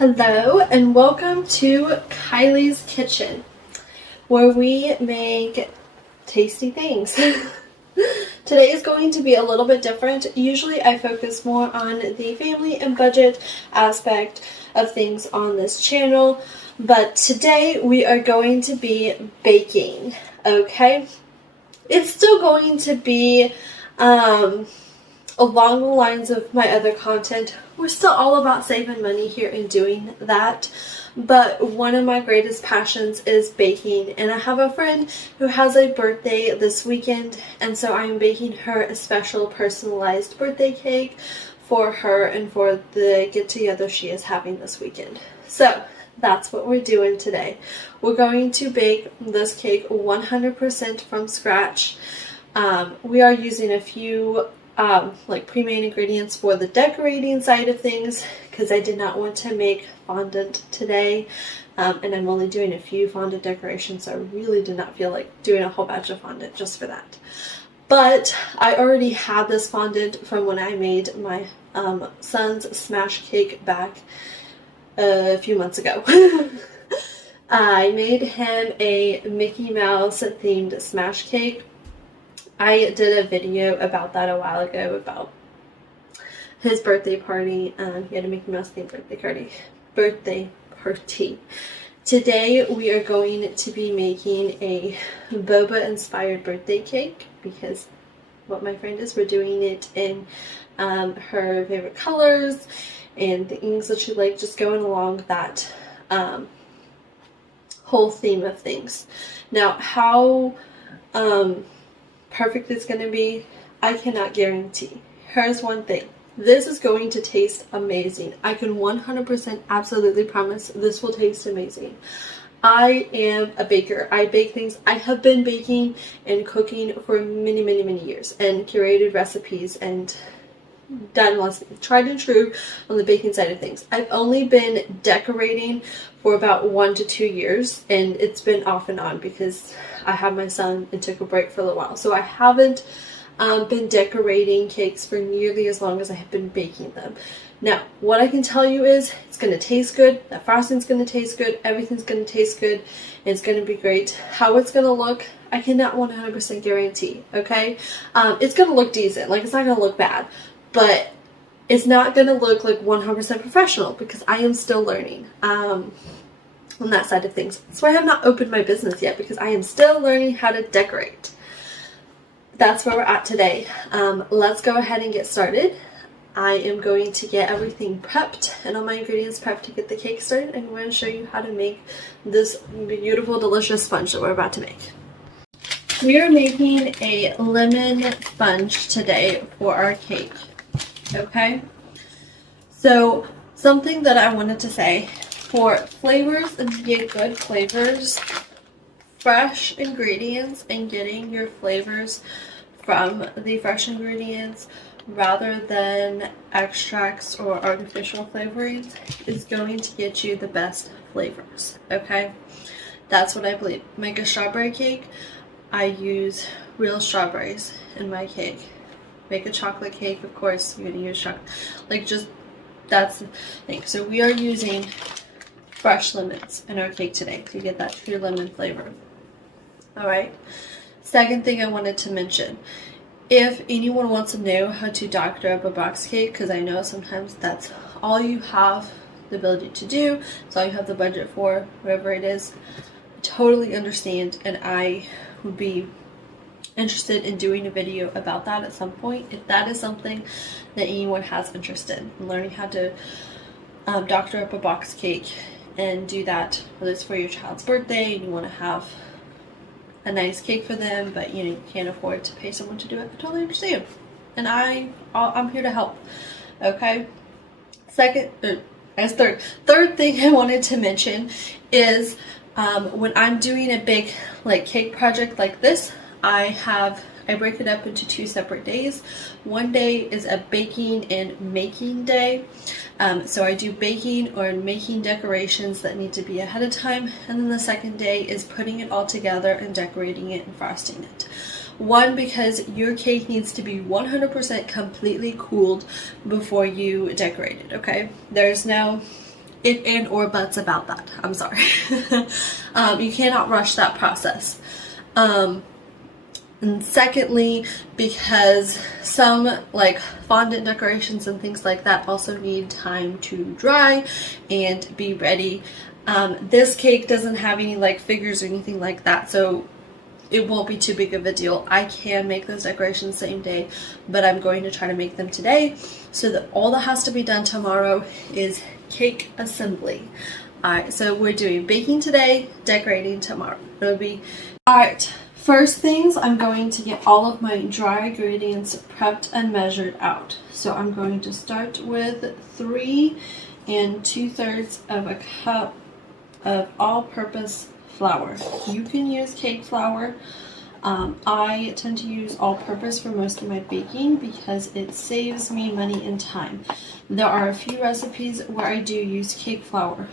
Hello and welcome to Chaeli's Kitchen, where we make tasty things. Today is going to be a little bit different. Usually I focus more on the family and budget aspect of things on this channel, but today we are going to be baking, okay? It's still going to be along the lines of my other content. We're still all about saving money here and doing that, but one of my greatest passions is baking, and I have a friend who has a birthday this weekend, and so I'm baking her a special personalized birthday cake for her and for the get-together she is having this weekend. So that's what we're doing today. We're going to bake this cake 100% from scratch. We are using a few like pre-made ingredients for the decorating side of things because I did not want to make fondant today, and I'm only doing a few fondant decorations, so I really did not feel like doing a whole batch of fondant just for that. But I already had this fondant from when I made my son's smash cake back a few months ago. I made him a Mickey Mouse themed smash cake. I did a video about that a while ago about his birthday party. He had a Mickey Mouse themed birthday party. Today we are going to be making a boba inspired birthday cake because what my friend is, we're doing it in her favorite colors and the things that she liked, just going along that whole theme of things. Now, how perfect it's going to be, I cannot guarantee. Here's one thing. This is going to taste amazing. I can 100% absolutely promise this will taste amazing. I am a baker. I bake things. I have been baking and cooking for many years and curated recipes and done lots of tried and true on the baking side of things. I've only been decorating for about 1 to 2 years, and it's been off and on because I had my son and took a break for a little while. So I haven't been decorating cakes for nearly as long as I have been baking them. Now, what I can tell you is it's going to taste good. The frosting's going to taste good. Everything's going to taste good. It's going to be great. How it's going to look, I cannot 100% guarantee, okay? It's going to look decent. Like, it's not going to look bad. But it's not going to look like 100% professional because I am still learning on that side of things. That's why I have not opened my business yet, because I am still learning how to decorate. That's where we're at today. Let's go ahead and get started. I am going to get everything prepped and all my ingredients prepped to get the cake started, and I'm going to show you how to make this beautiful, delicious sponge that we're about to make. We are making a lemon sponge today for our cake. Okay, so something that I wanted to say, for flavors and to get good flavors, fresh ingredients and getting your flavors from the fresh ingredients rather than extracts or artificial flavorings is going to get you the best flavors. Okay, that's what I believe. Make a strawberry cake, I use real strawberries in my cake. Make a chocolate cake, of course, you're going to use chocolate. Like, just, that's the thing. So we are using fresh lemons in our cake today to get that true lemon flavor. Alright. Second thing I wanted to mention. If anyone wants to know how to doctor up a box cake, because I know sometimes that's all you have the ability to do, it's all you have the budget for, whatever it is, I totally understand, and I would be interested in doing a video about that at some point if that is something that anyone has interest in learning how to doctor up a box cake and do that, whether it's for your child's birthday and you want to have a nice cake for them, but you know you can't afford to pay someone to do it. I totally understand, and I'm here to help. Okay, third thing I wanted to mention is when I'm doing a big like cake project like this, I break it up into 2 separate days. One day is a baking and making day. So I do baking or making decorations that need to be ahead of time. And then the second day is putting it all together and decorating it and frosting it. One, because your cake needs to be 100% completely cooled before you decorate it, okay? There's no if and or buts about that. I'm sorry. You cannot rush that process. And secondly, because some like fondant decorations and things like that also need time to dry and be ready. This cake doesn't have any like figures or anything like that, so it won't be too big of a deal. I can make those decorations same day, but I'm going to try to make them today so that all that has to be done tomorrow is cake assembly. Alright, so we're doing baking today, decorating tomorrow. It'll be alright. First things, I'm going to get all of my dry ingredients prepped and measured out. So I'm going to start with 3 2/3 of a cup of all-purpose flour. You can use cake flour. I tend to use all-purpose for most of my baking because it saves me money and time. There are a few recipes where I do use cake flour.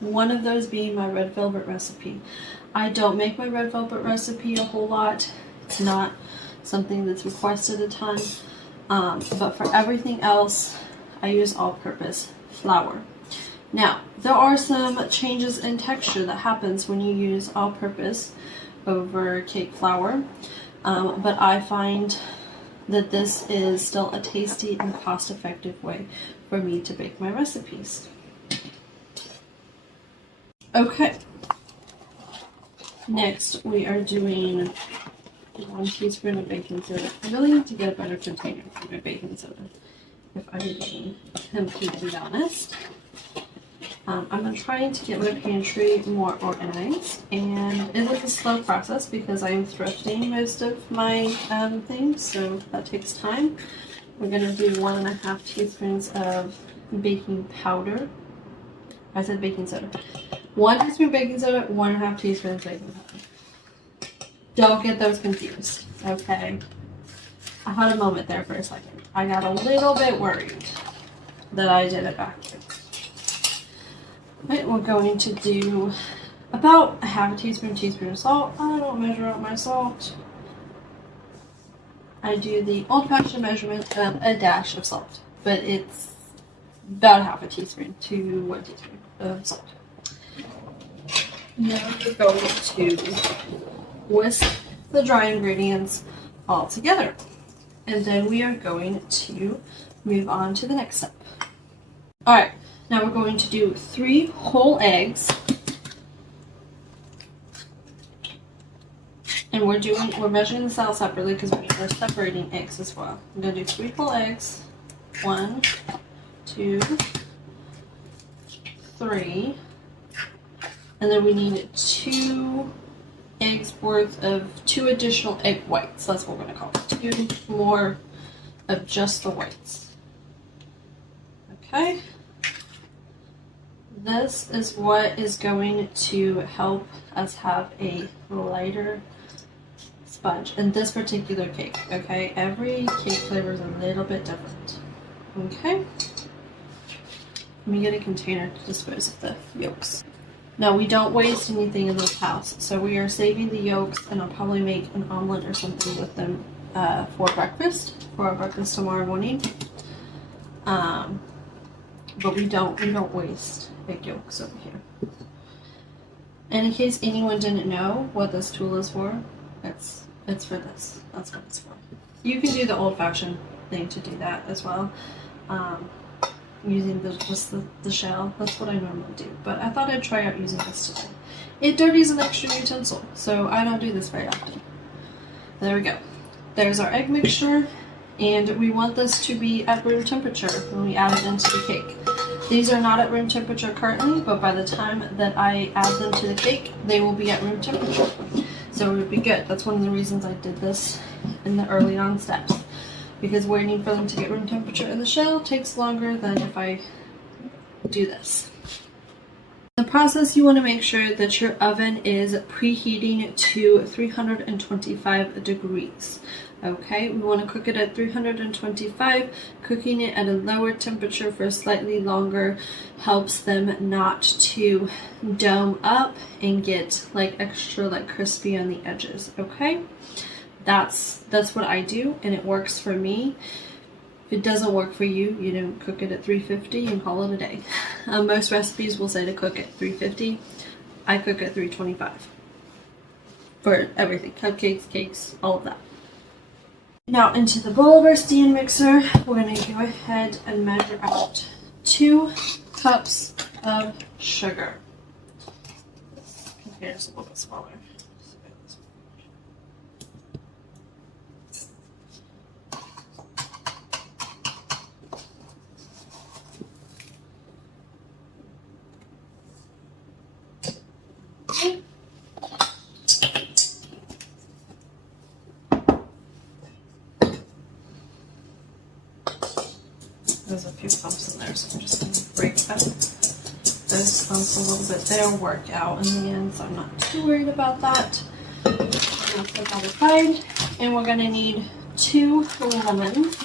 One of those being my red velvet recipe. I don't make my red velvet recipe a whole lot. It's not something that's requested a ton. But for everything else, I use all-purpose flour. Now, there are some changes in texture that happens when you use all-purpose over cake flour. But I find that this is still a tasty and cost-effective way for me to bake my recipes. Okay. Next, we are doing 1 teaspoon of baking soda. I really need to get a better container for my baking soda, if I'm being completely honest. I'm trying to get my pantry more organized, and it is a slow process because I am thrifting most of my things, so that takes time. We're going to do 1.5 teaspoons of baking powder. I said baking soda. 1 teaspoon baking soda, 1.5 teaspoons baking powder. Don't get those confused, okay? I had a moment there for a second. I got a little bit worried that I did it backwards. Right, we're going to do about 1/2 teaspoon of salt. I don't measure out my salt. I do the old-fashioned measurement of a dash of salt, but it's about 1/2 teaspoon to 1 teaspoon of salt. Now we're going to whisk the dry ingredients all together. And then we are going to move on to the next step. Alright, now we're going to do 3 whole eggs. And we're measuring the cells separately because we're separating eggs as well. I'm going to do 3 whole eggs. 1, 2, 3. And then we need 2 eggs worth of 2 additional egg whites. That's what we're going to call it. 2 more of just the whites. Okay. This is what is going to help us have a lighter sponge in this particular cake. Okay. Every cake flavor is a little bit different. Okay. Let me get a container to dispose of the yolks. No, we don't waste anything in this house, so we are saving the yolks, and I'll probably make an omelet or something with them for our breakfast tomorrow morning. But we don't waste egg yolks over here. And in case anyone didn't know what this tool is for, it's for this. That's what it's for. You can do the old-fashioned thing to do that as well. Using just the shell. That's what I normally do. But I thought I'd try out using this today. It dirties an extra utensil, so I don't do this very often. There we go. There's our egg mixture, and we want this to be at room temperature when we add it into the cake. These are not at room temperature currently, but by the time that I add them to the cake, they will be at room temperature. So it would be good. That's one of the reasons I did this in the early on steps. Because waiting for them to get room temperature in the shell takes longer than if I do this. In the process, you want to make sure that your oven is preheating to 325 degrees. Okay, we want to cook it at 325. Cooking it at a lower temperature for slightly longer helps them not to dome up and get like extra like crispy on the edges. Okay. That's what I do, and it works for me. If it doesn't work for you, you don't cook it at 350 and call it a day. Most recipes will say to cook at 350. I cook at 325 for everything, cupcakes, cakes, all of that. Now into the bowl of our stand mixer, we're going to go ahead and measure out 2 cups of sugar. Here's a little bit smaller. There's a few clumps in there, so I'm just going to break up those clumps a little bit. They'll work out in the end, so I'm not too worried about that. I'm going to put that aside, and we're going to need 2 lemons.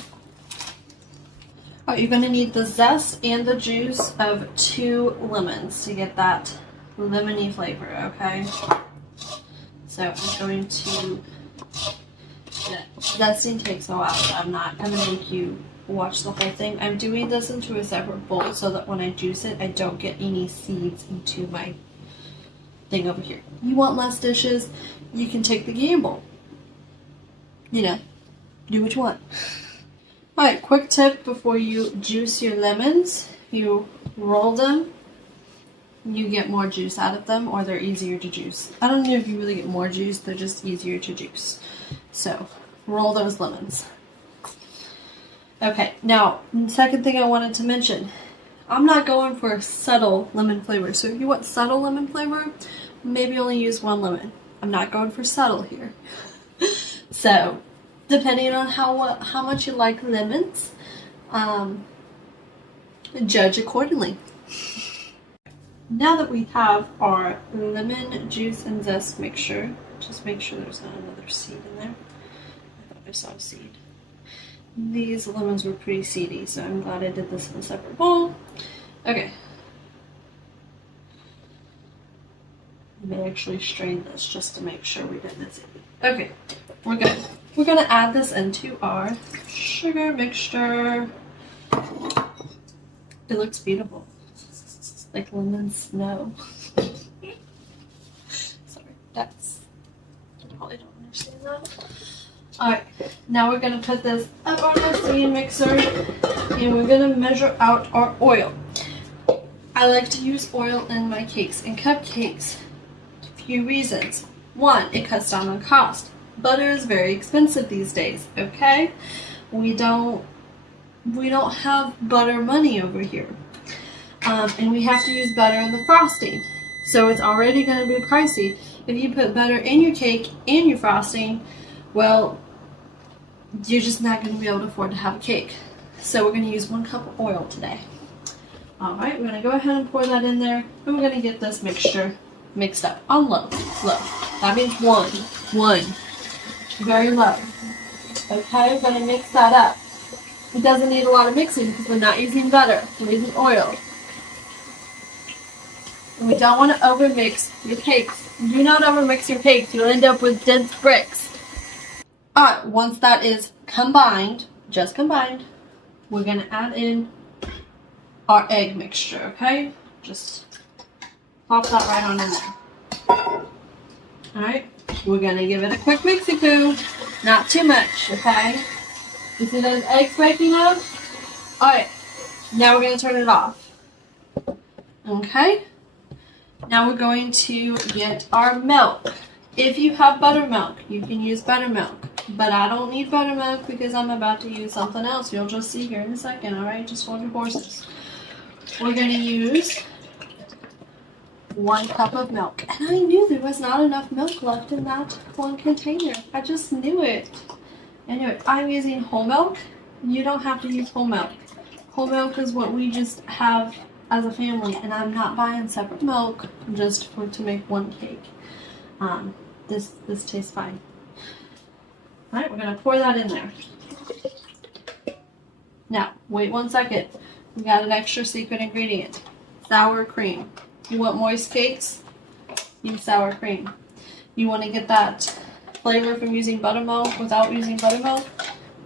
Oh, you're going to need the zest and the juice of 2 lemons to get that lemony flavor, okay? So I'm going to, zesting takes a while, so I'm not going to make you watch the whole thing. I'm doing this into a separate bowl so that when I juice it, I don't get any seeds into my thing over here. You want less dishes, you can take the gamble. You know, do what you want. Alright, quick tip before you juice your lemons, you roll them, you get more juice out of them, or they're easier to juice. I don't know if you really get more juice, they're just easier to juice. So, roll those lemons. Okay, now, second thing I wanted to mention, I'm not going for subtle lemon flavor. So if you want subtle lemon flavor, maybe only use 1 lemon. I'm not going for subtle here. So, depending on how much you like lemons, judge accordingly. Now that we have our lemon juice and zest mixture, just make sure there's not another seed in there. I thought I saw a seed. These lemons were pretty seedy, so I'm glad I did this in a separate bowl. Okay. I may actually strain this just to make sure we didn't miss it. Okay, we're good. We're gonna add this into our sugar mixture. It looks beautiful. Like lemon snow. Sorry, that's, you probably don't understand that. Alright, now we're going to put this up on our stand mixer and we're going to measure out our oil. I like to use oil in my cakes and cupcakes. A few reasons. 1, it cuts down on cost. Butter is very expensive these days, okay? We don't have butter money over here. And we have to use butter in the frosting. So it's already going to be pricey. If you put butter in your cake and your frosting, well, you're just not going to be able to afford to have a cake. So we're going to use 1 cup of oil today. Alright, we're going to go ahead and pour that in there. And we're going to get this mixture mixed up on low. That means 1. Very low. Okay, we're going to mix that up. It doesn't need a lot of mixing because we're not using butter. We're using oil. And we don't want to overmix your cakes. Do not overmix your cakes. You'll end up with dense bricks. Alright, once that is combined, just combined, we're going to add in our egg mixture, okay? Just pop that right on in there. Alright, we're going to give it a quick mixy-poo. Not too much, okay? You see those eggs breaking up? Alright, now we're going to turn it off. Okay? Now we're going to get our milk. If you have buttermilk, you can use buttermilk. But I don't need buttermilk because I'm about to use something else. You'll just see here in a second, alright? Just hold your horses. We're going to use 1 cup of milk. And I knew there was not enough milk left in that 1 container. I just knew it. Anyway, I'm using whole milk. You don't have to use whole milk. Whole milk is what we just have as a family, and I'm not buying separate milk just to make 1 cake. This tastes fine. Alright, we're going to pour that in there. Now, wait 1 second. We got an extra secret ingredient. Sour cream. You want moist cakes? Use sour cream. You want to get that flavor from using buttermilk without using buttermilk?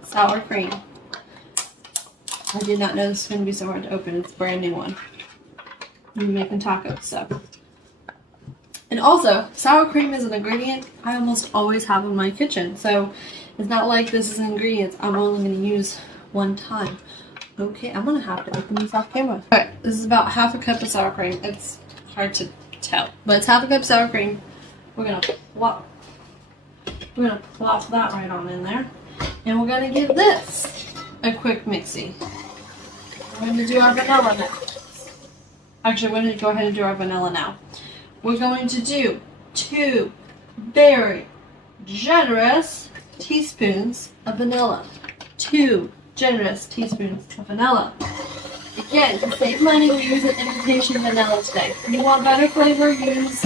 Sour cream. I did not know this was going to be so hard to open. It's a brand new one. I'm making tacos, so. And also, sour cream is an ingredient I almost always have in my kitchen. So it's not like this is ingredients I'm only going to use one time. Okay, I'm going to have to open these off camera. Alright, this is about half a cup of sour cream. It's hard to tell, but it's half a cup of sour cream. We're going to plop that right on in there. And we're going to give this a quick mixie. We're going to do our vanilla now. Actually, we're going to go ahead and do our vanilla now. We're going to do 2 very generous teaspoons of vanilla. 2 generous teaspoons of vanilla. Again, to save money, we use an imitation vanilla today. If you want better flavor, use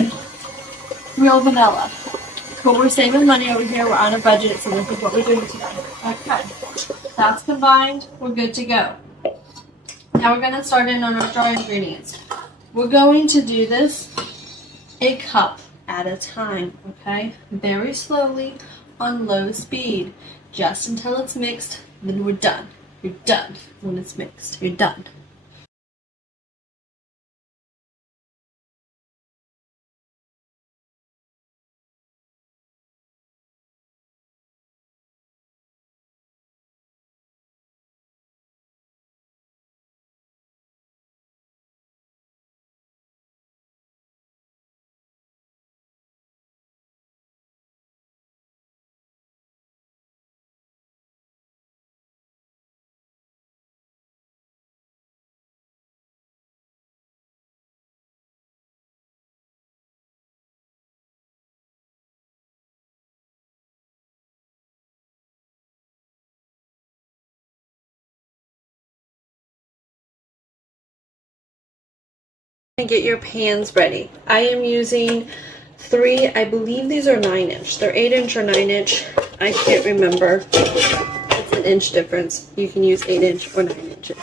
real vanilla. But we're saving money over here. We're on a budget, so this is what we're doing today. Okay, that's combined. We're good to go. Now we're going to start in on our dry ingredients. We're going to do this a cup at a time, okay? Very slowly on low speed, just until it's mixed, then we're done. You're done when it's mixed. You're done. Get your pans ready. I am using 3, I believe these are 9-inch. They're 8-inch or 9-inch. I can't remember. It's an inch difference. You can use 8-inch or 9 inches.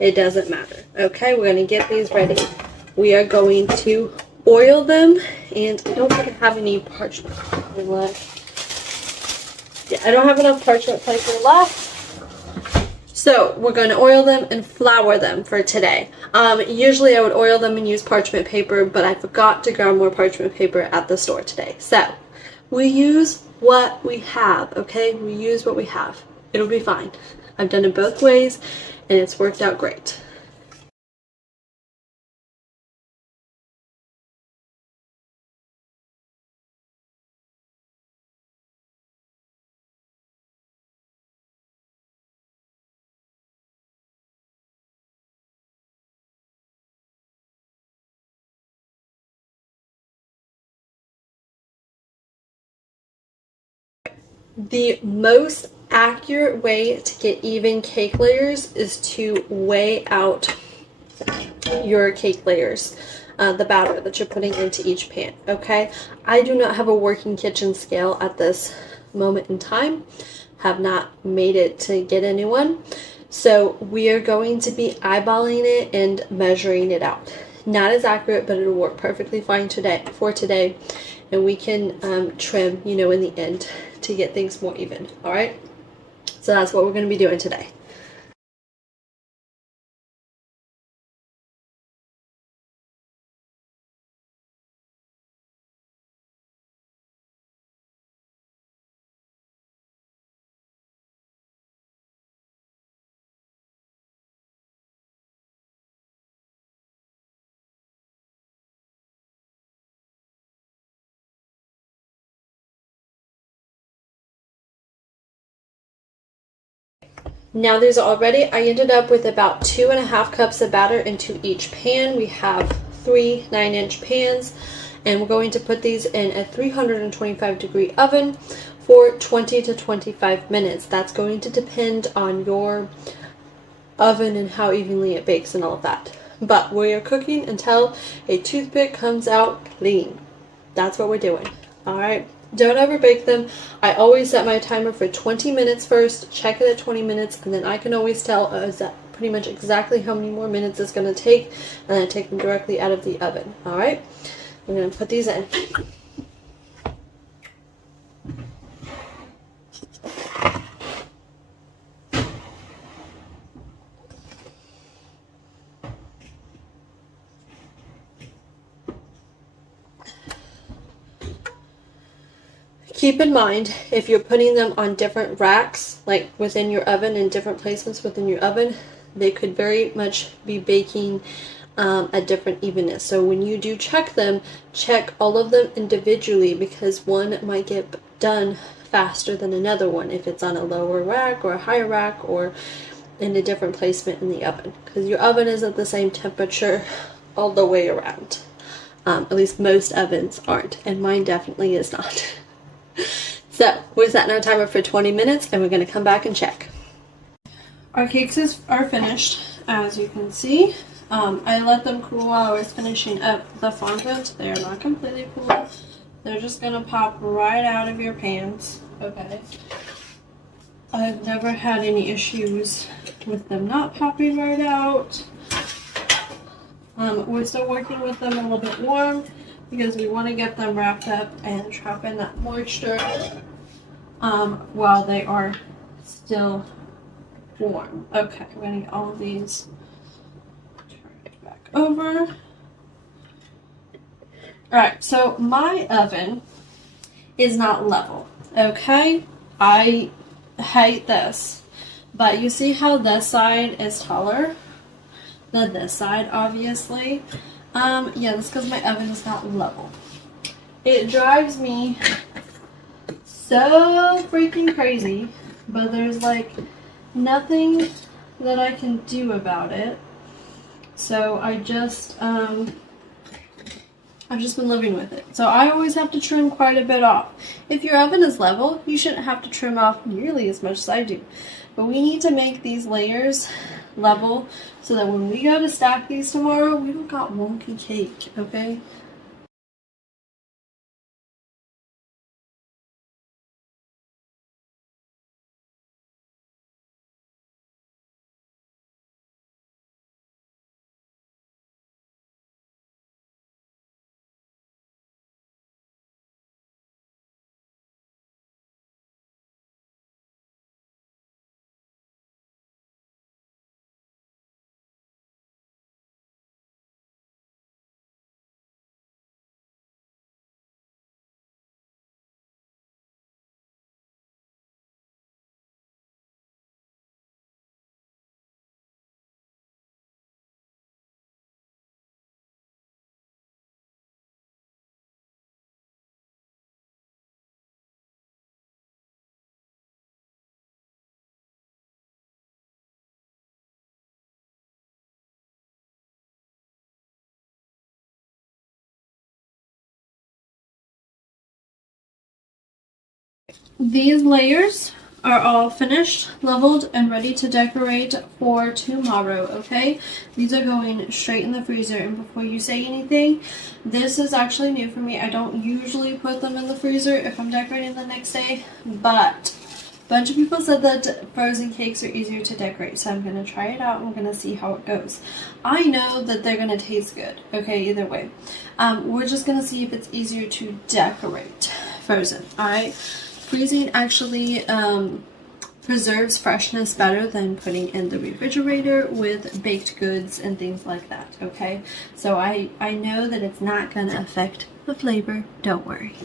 It doesn't matter. Okay, we're going to get these ready. We are going to oil them, and I don't think I have any parchment paper left. Yeah, I don't have enough parchment paper left. So we're going to oil them and flour them for today. Usually I would oil them and use parchment paper, but I forgot to grab more parchment paper at the store today. So we use what we have, okay? We use what we have. It'll be fine. I've done it both ways and it's worked out great. The most accurate way to get even cake layers is to weigh out your cake layers, the batter that you're putting into each pan, okay? I do not have a working kitchen scale at this moment in time, have not made it to get anyone, so we are going to be eyeballing it and measuring it out. Not as accurate, but it'll work perfectly fine for today, and we can trim, in the end to get things more even, all right? So that's what we're going to be doing today. Now these are all ready. I ended up with about 2.5 cups of batter into each pan. We have 3 9-inch pans, and we're going to put these in a 325-degree oven for 20 to 25 minutes. That's going to depend on your oven and how evenly it bakes and all of that. But we are cooking until a toothpick comes out clean. That's what we're doing. All right. Don't ever bake them. I always set my timer for 20 minutes first, check it at 20 minutes, and then I can always tell pretty much exactly how many more minutes it's going to take, and then I take them directly out of the oven. All right, I'm going to put these in. Keep in mind, if you're putting them on different racks, like within your oven in different places within your oven, they could very much be baking at different evenness. So when you do check them, check all of them individually, because one might get done faster than another one if it's on a lower rack or a higher rack or in a different placement in the oven, because your oven is at the same temperature all the way around. At least most ovens aren't, and mine definitely is not. So we're setting our timer for 20 minutes and we're going to come back and check. Our cakes are finished, as you can see. I let them cool while I was finishing up the fondant. They are not completely cool. They're just going to pop right out of your pans. Okay. I've never had any issues with them not popping right out. We're still working with them a little bit warm because we want to get them wrapped up and trap in that moisture while they are still warm. Okay, we're going to get all of these turned back over. Alright, so my oven is not level, okay? I hate this, but you see how this side is taller than this side, obviously. Yeah, that's because my oven is not level. It drives me so freaking crazy, but there's like nothing that I can do about it. So I've just been living with it. So I always have to trim quite a bit off. If your oven is level, you shouldn't have to trim off nearly as much as I do. But we need to make these layers level so that when we go to stack these tomorrow, we don't got wonky cake, okay? These layers are all finished, leveled, and ready to decorate for tomorrow, okay? These are going straight in the freezer, and before you say anything, this is actually new for me. I don't usually put them in the freezer if I'm decorating the next day, but a bunch of people said that frozen cakes are easier to decorate, so I'm going to try it out and I'm going to see how it goes. I know that they're going to taste good, okay, either way. We're just going to see if it's easier to decorate frozen, alright? Freezing actually preserves freshness better than putting in the refrigerator with baked goods and things like that, okay? So I know that it's not going to affect the flavor, don't worry.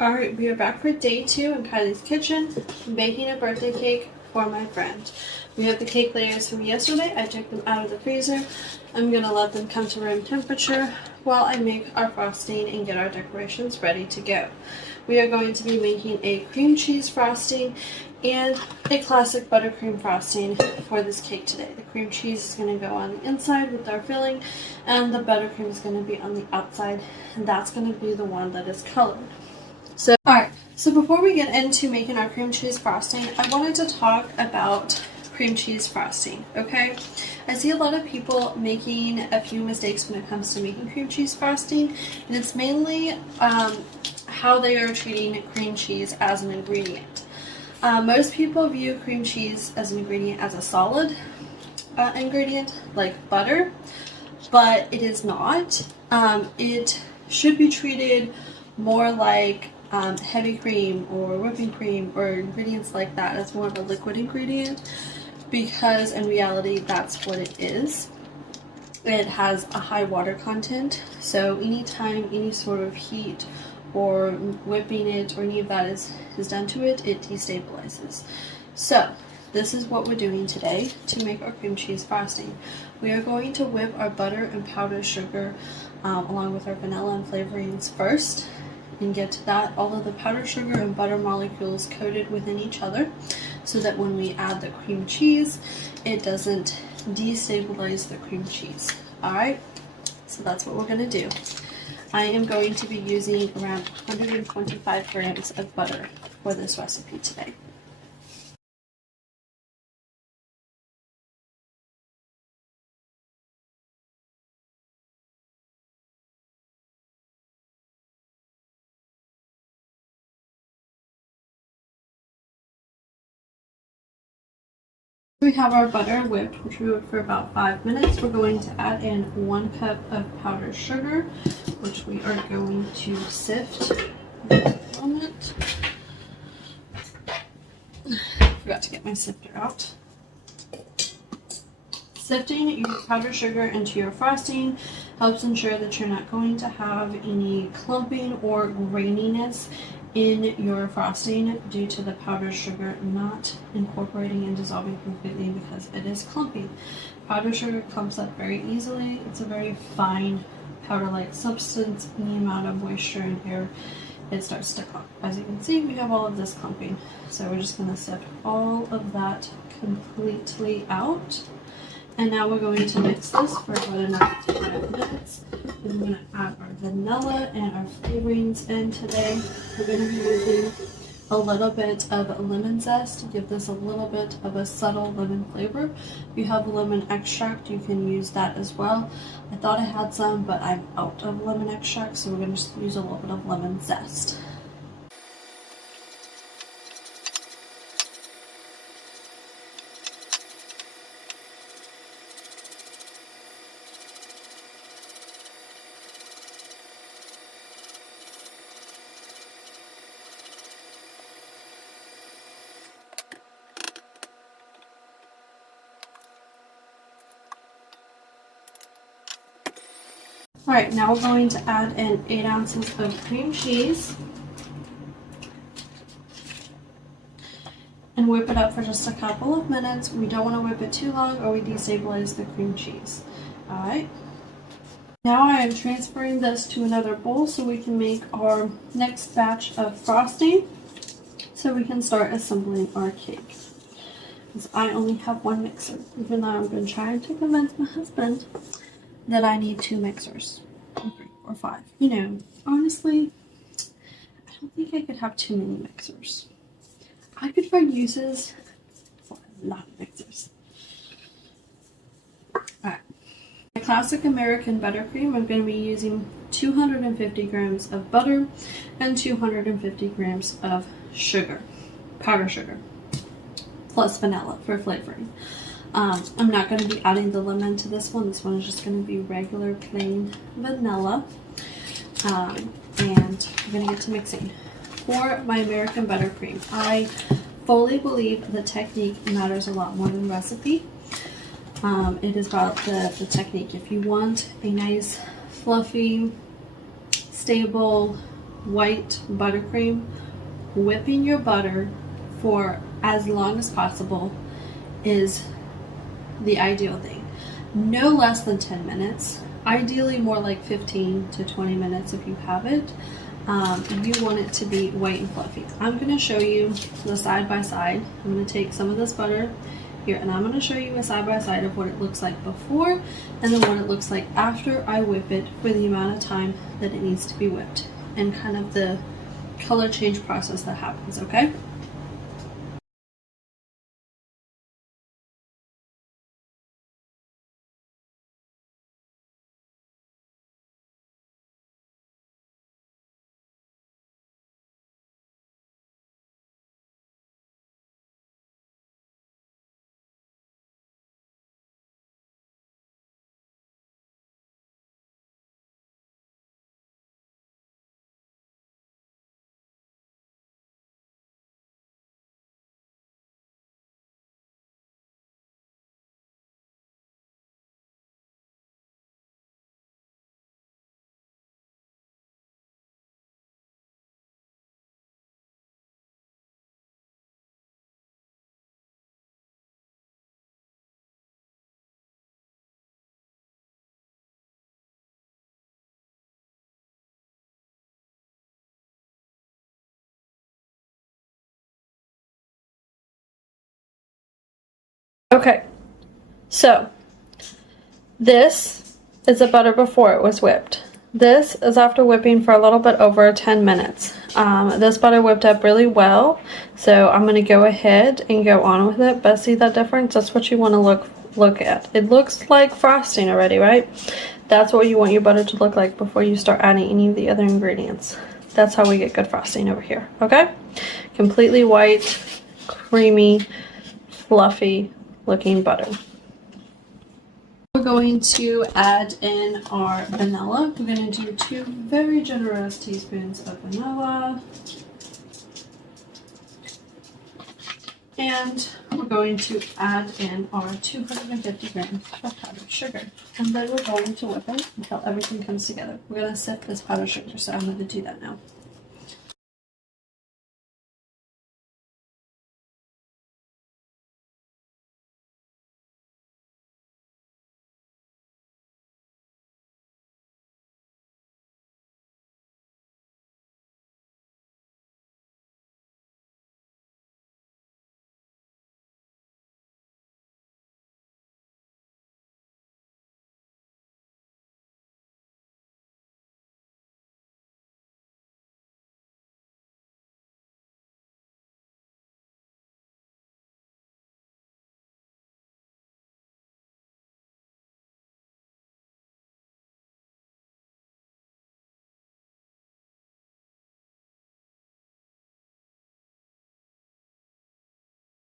Alright, we are back for day 2 in Kylie's kitchen, baking a birthday cake for my friend. We have the cake layers from yesterday. I took them out of the freezer. I'm going to let them come to room temperature while I make our frosting and get our decorations ready to go. We are going to be making a cream cheese frosting and a classic buttercream frosting for this cake today. The cream cheese is going to go on the inside with our filling, and the buttercream is going to be on the outside, and that's going to be the one that is colored. So, alright, so before we get into making our cream cheese frosting, I wanted to talk about cream cheese frosting, okay? I see a lot of people making a few mistakes when it comes to making cream cheese frosting, and it's mainly how they are treating cream cheese as an ingredient. Most people view cream cheese as an ingredient as a solid ingredient, like butter, but it is not. It should be treated more like heavy cream or whipping cream or ingredients like that as more of a liquid ingredient, because in reality that's what it is. It has a high water content, so anytime any sort of heat or whipping it or any of that is done to it, it destabilizes. So this is what we're doing today to make our cream cheese frosting. We are going to whip our butter and powdered sugar along with our vanilla and flavorings first and get all of the powdered sugar and butter molecules coated within each other so that when we add the cream cheese, it doesn't destabilize the cream cheese. Alright, so that's what we're going to do. I am going to be using around 125 grams of butter for this recipe today. We have our butter whipped, which we whipped for about 5 minutes. We're going to add in 1 cup of powdered sugar, which we are going to sift. Moment. Forgot to get my sifter out. Sifting your powdered sugar into your frosting helps ensure that you're not going to have any clumping or graininess in your frosting due to the powdered sugar not incorporating and dissolving completely because it is clumpy. Powdered sugar clumps up very easily. It's a very fine powder-like substance. Any amount of moisture in here, it starts to clump. As you can see, we have all of this clumping. So we're just going to sift all of that completely out. And now we're going to mix this for about another 5 minutes. And we're going to add our vanilla and our flavorings in today. We're going to be using a little bit of lemon zest to give this a little bit of a subtle lemon flavor. If you have lemon extract, you can use that as well. I thought I had some, but I'm out of lemon extract, so we're going to just use a little bit of lemon zest. Alright, now we're going to add in 8 ounces of cream cheese and whip it up for just a couple of minutes. We don't want to whip it too long or we destabilize the cream cheese. Alright. Now I am transferring this to another bowl so we can make our next batch of frosting so we can start assembling our cake. Because I only have 1 mixer, even though I've been trying to convince my husband that I need 2 mixers, or 3 or 5. You know, honestly, I don't think I could have too many mixers. I could find uses for a lot of mixers. Alright. My classic American buttercream, I'm going to be using 250 grams of butter and 250 grams of sugar, powdered sugar, plus vanilla for flavoring. I'm not going to be adding the lemon to this one. This one is just going to be regular plain vanilla. And we're going to get to mixing. For my American buttercream, I fully believe the technique matters a lot more than recipe. It is about the technique. If you want a nice, fluffy, stable, white buttercream, whipping your butter for as long as possible is the ideal thing. No less than 10 minutes. Ideally more like 15 to 20 minutes if you have it. You want it to be white and fluffy. I'm going to show you the side by side. I'm going to take some of this butter here and I'm going to show you a side by side of what it looks like before and then what it looks like after I whip it for the amount of time that it needs to be whipped and kind of the color change process that happens, okay? Okay, so this is the butter before it was whipped. This is after whipping for a little bit over 10 minutes. This butter whipped up really well, so I'm going to go ahead and go on with it. But see that difference? That's what you want to look at. It looks like frosting already, right? That's what you want your butter to look like before you start adding any of the other ingredients. That's how we get good frosting over here, okay? Completely white, creamy, fluffy looking butter. We're going to add in our vanilla. We're going to do 2 very generous teaspoons of vanilla. And we're going to add in our 250 grams of powdered sugar. And then we're going to whip it until everything comes together. We're going to sip this powdered sugar, so I'm going to do that now.